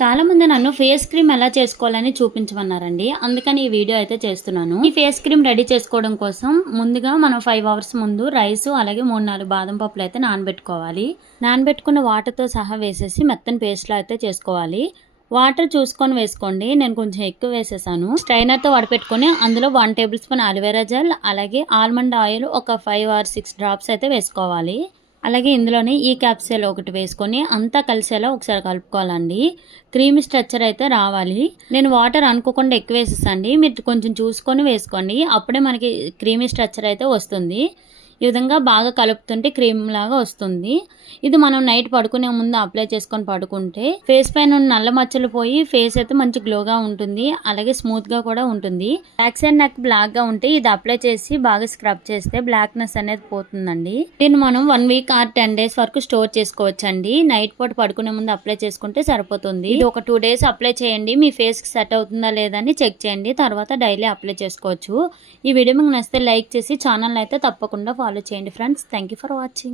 చాలా మంది నన్ను ఫేస్ క్రీమ్ ఎలా చేసుకోవాలని చూపించమన్నారండి. అందుకని ఈ వీడియో అయితే చేస్తున్నాను. ఈ ఫేస్ క్రీమ్ రెడీ చేసుకోవడం కోసం ముందుగా మనం 5 అవర్స్ ముందు రైస్ అలాగే 3-4 బాదం పప్పులు అయితే నానబెట్టుకోవాలి. నానబెట్టుకున్న వాటర్తో సహా వేసేసి మెత్తని పేస్ట్లా అయితే చేసుకోవాలి. వాటర్ చూసుకొని వేసుకోండి. నేను కొంచెం ఎక్కువ వేసేసాను. స్ట్రైనర్తో వడపెట్టుకొని అందులో 1 టేబుల్ స్పూన్ అలోవెరా జెల్ అలాగే ఆల్మండ్ ఆయిల్ ఒక 5 or 6 డ్రాప్స్ అయితే వేసుకోవాలి. అలాగే ఇందులోనే ఈ క్యాప్సూల్ ఒకటి వేసుకొని అంతా కలిసేలా ఒకసారి కలుపుకోవాలండి. క్రీమీ స్ట్రక్చర్ అయితే రావాలి. నేను వాటర్ అనుకోకుండా ఎక్కువ వేసేసండి. మీరు కొంచెం చూసుకొని వేసుకోండి. అప్పుడే మనకి క్రీమీ స్ట్రక్చర్ అయితే వస్తుంది. ఈ విధంగా బాగా కలుపుతుంటే క్రీమ్ లాగా వస్తుంది. ఇది మనం నైట్ పడుకునే ముందు అప్లై చేసుకొని పడుకుంటే ఫేస్ పైన ఉన్న నల్ల మచ్చలు పోయి ఫేస్ అయితే మంచి గ్లోగా ఉంటుంది. అలాగే స్మూత్ గా కూడా ఉంటుంది. బ్యాక్ సైడ్ నెక్ బ్లాక్ గా ఉంటే ఇది అప్లై చేసి బాగా స్క్రబ్ చేస్తే బ్లాక్నెస్ అనేది పోతుందండి. దీన్ని మనం 1 week or 10 days వరకు స్టోర్ చేసుకోవచ్చండి. నైట్ పూట పడుకునే ముందు అప్లై చేసుకుంటే సరిపోతుంది. ఇది ఒక 2 days అప్లై చేయండి. మీ ఫేస్ కి సెట్ అవుతుందా లేదా అని చెక్ చేయండి. తర్వాత డైలీ అప్లై చేసుకోవచ్చు. ఈ వీడియో మీకు నచ్చితే లైక్ చేసి ఛానల్ అయితే తప్పకుండా ఫాలో చేయండి friends. Thank you for watching.